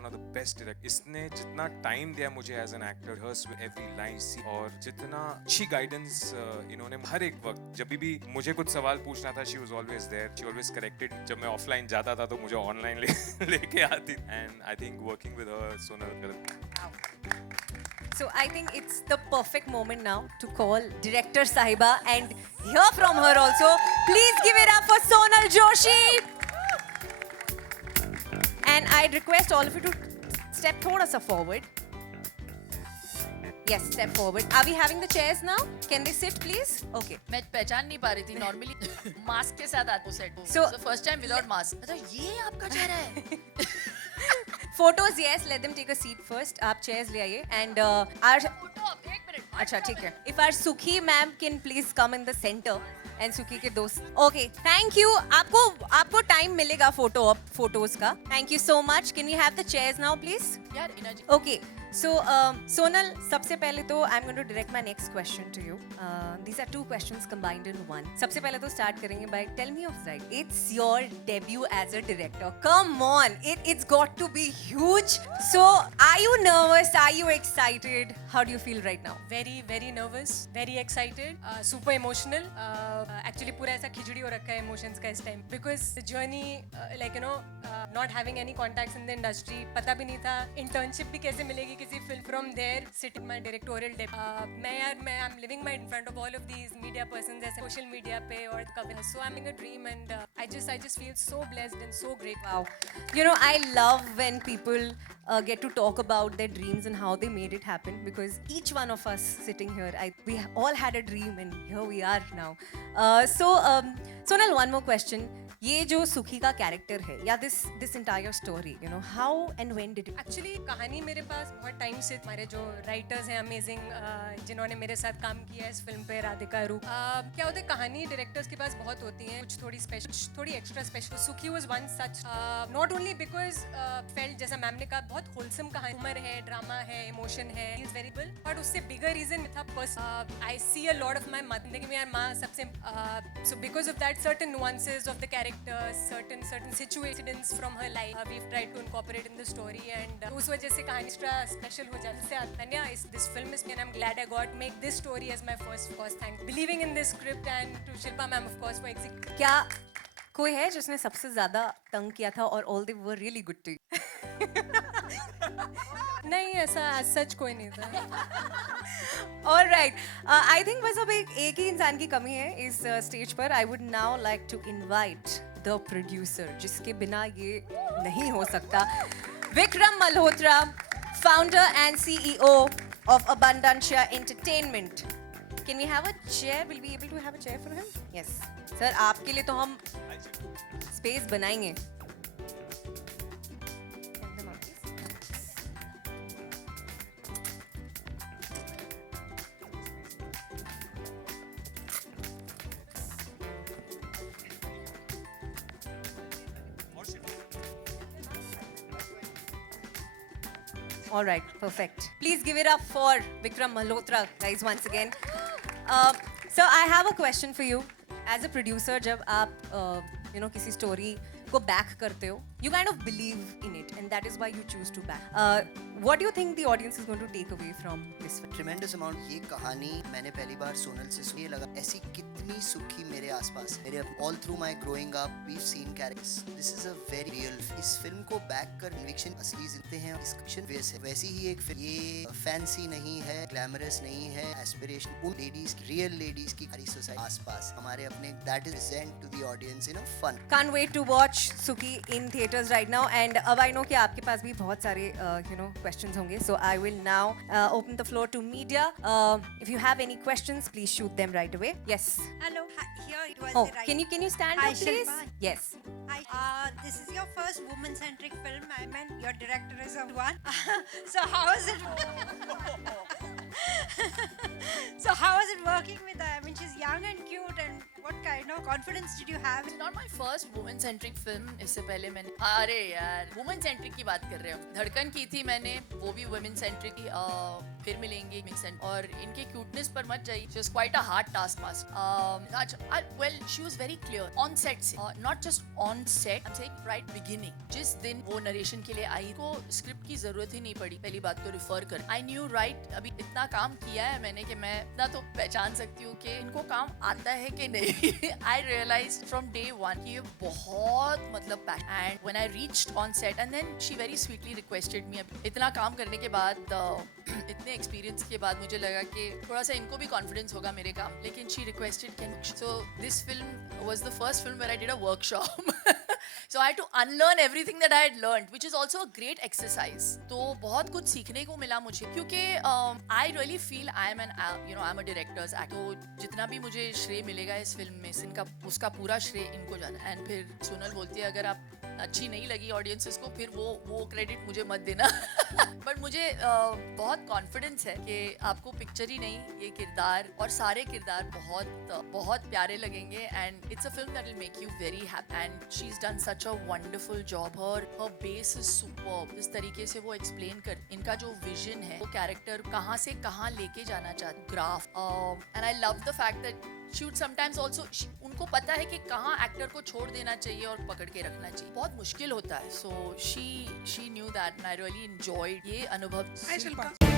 one of the best directors. इसने जितना time दिया मुझे as an actor, rehearse with every line, और जितना अच्छी गाइडेंस इन्होंने हर एक वक्त, जब भी मुझे कुछ सवाल पूछना था, she was always there, she always corrected. जब मैं ऑफलाइन जाता था तो मुझे ऑनलाइन लेके आती. And I think working with her, Sonal. So I think it's the perfect moment now to call Director Sahiba and hear from her also. Please give it up for Sonal Joshi. And I'd request all of you to step thoda sa forward. Yes, step forward. Are we having the chairs now? Can they sit, please? Okay. मैं पहचान नहीं पा रही थी normally mask के साथ आते set So first time without mask अच्छा ये आपका चेहरा है photos, yes. Let them take a seat first. आप chairs ले आइए. And our फोटो एक मिनट अच्छा ठीक है. If our Sukhi ma'am can please come in the center and Sukhi के दोस्त. Okay, thank you. आपको time मिलेगा photos का. Thank you so much. Can we have the chairs now, please? यार एनर्जी Okay. So Sonal, सबसे पहले तो I'm going to direct my next question to you. These are two questions combined in one. सबसे पहले तो start करेंगे by tell me of right. It's your debut as a director. Come on, it's got to be huge. So are you nervous? Are you excited? How do you feel right now? Very very nervous, very excited, super emotional. Actually पूरा ऐसा खिचड़ी हो रखा है emotions का इस time because the journey like you know not having any contacts in the industry, पता भी नहीं था internship भी कैसे मिलेगी किसी film. From there sitting my directorial debut. मैं I'm living my in front of all of these media persons ऐसे social media पे और cover. So I'm in a dream and I just feel so blessed and so great. Wow. You know, I love when people get to talk about their dreams and how they made it happen because each one of us sitting here, we all had a dream and here we are now. So, Sonal, one more question. ये जो सुखी का कैरेक्टर है या this entire story, you know, how and when did it? Actually कहानी मेरे पास बहुत टाइम से हमारे जो राइटर्स हैं अमेजिंग जिन्होंने मेरे साथ काम किया है इस फिल्म पे, राधिका रू, क्या होता है कहानी डायरेक्टर्स के पास बहुत होती हैं, कुछ थोड़ी स्पेशल, थोड़ी एक्स्ट्रा स्पेशल. सुखी was one such, not only because felt जैसा मैम ने कहा बहुत होलसम कहानी, ह्यूमर है, ड्रामा है, इमोशन है, इज वेरी वेल, बट उससे बिगर रीजन था I see a lot of my mother में यार माँ सबसे so because of that certain nuances of the character, certain situations from her life we've tried to incorporate in the story and उस वजह से कहानी extra special हो जाती है. Tanya, this film is and I'm glad I got make this story as my first cause. Thank believing in this script and to Shilpa ma'am of course for executing. क्या कोई है जिसने सबसे ज्यादा तंग किया था और all they were really good to you? नहीं ऐसा सच कोई नहीं था. All right. I think बस अब एक ही इंसान की कमी है इस स्टेज पर. I would now like to invite the producer, जिसके बिना ये नहीं हो सकता. Vikram Malhotra, founder and CEO of Abundantia Entertainment. Can we have a chair? Will we be able to have a chair for him? Yes. Sir, आपके लिए तो हम स्पेस बनाएंगे. All right, perfect. Please give it up for Vikram Malhotra, guys, once again. So I have a question for you. As a producer, जब आप you know किसी story को back करते हो, you kind of believe in it, and that is why you choose to back. What do you think the audience is going to take away from this film? Tremendous amount. ये कहानी मैंने पहली बार सोनल से सुनी, लगा ऐसी कितनी सुखी मेरे आसपास, मेरे all through my growing up we seen characters. This is a very real. इस फिल्म को बैक कर कन्विक्शन असली जितने हैं डिस्कशन बेस है. वैसी ही एक फिल्म, ये फैंसी नहीं है, ग्लैमरस नहीं है, एस्पिरेशन उन लेडीज की, रियल लेडीज की हमारी सोसाइटी आसपास हमारे अपने, that is present to the audience in a fun. Can't wait to watch Sukhi in theaters right now. And अब I know कि आपके पास भी बहुत सारे you know questions होंगे. So I will now open the floor to media. If you have any questions, please shoot them right away. Yes. Hello. Hi, here it was Oh, the right. can you stand Hi, up, please? Shilpa. Yes. Hi. This is your first woman-centric film. I mean, your director is a one. So how is it? So how is it working with her? I mean, she's young and cute. And what kind of confidence did you have? Not my first women centric film. इससे पहले मैंने, अरे यार women centric की बात कर रहे हो, धड़कन की थी मैंने, वो भी वुमेन सेंट्रिक की. फिर मिलेंगे मिक्स एंड और इनके क्यूटनेस पर मत जाइए, she was quite a hard task master. Well she was very clear on set से, not just on set, I am saying right beginning. जिस दिन वो नरेशन के लिए आई को स्क्रिप्ट की जरूरत ही नहीं पड़ी, पहली बात तो रिफर कर, आई न्यू राइट। अभी इतना काम किया है मैंने कि मैं इतना तो पहचान सकती हूँ कि इनको काम आता है कि नहीं। I realise from day one कि ये बहुत मतलब and when I reached on set and then she very sweetly requested me. इतना काम करने के बाद इतने एक्सपीरियंस के बाद मुझे लगा कि थोड़ा सा इनको भी कॉन्फिडेंस होगा मेरे काम, लेकिन she requested can. So this film was the first film where I did a workshop. So I had to unlearn everything that I had learned, which is also a great exercise. तो बहुत कुछ सीखने को मिला मुझे, क्योंकि I really feel I am I'm a director's actor. तो जितना भी मुझे श्रेय मिलेगा इस फिल्म में, इनका उसका पूरा श्रेय इनको जाना। एंड फिर सोनल बोलती है अगर आप अच्छी नहीं लगी ऑडियंसेस को, फिर वो क्रेडिट मुझे मत देना। बट मुझे बहुत कॉन्फिडेंस है कि आपको पिक्चर ही नहीं, ये किरदार और सारे किरदार बहुत प्यारे लगेंगे। And it's a film that will make you very happy and she is done such a wonderful job. Her base is superb. इस तरीके से वो एक्सप्लेन कर, इनका जो विजन है, वो कैरेक्टर कहाँ से कहाँ लेके जाना चाहते, graph. And I love the fact that she would sometimes also, उनको पता है कि कहाँ एक्टर को छोड़ देना चाहिए और पकड़ के रखना चाहिए, बहुत मुश्किल होता है। So she knew that and I really enjoyed ये अनुभव। हाय शिल्पा।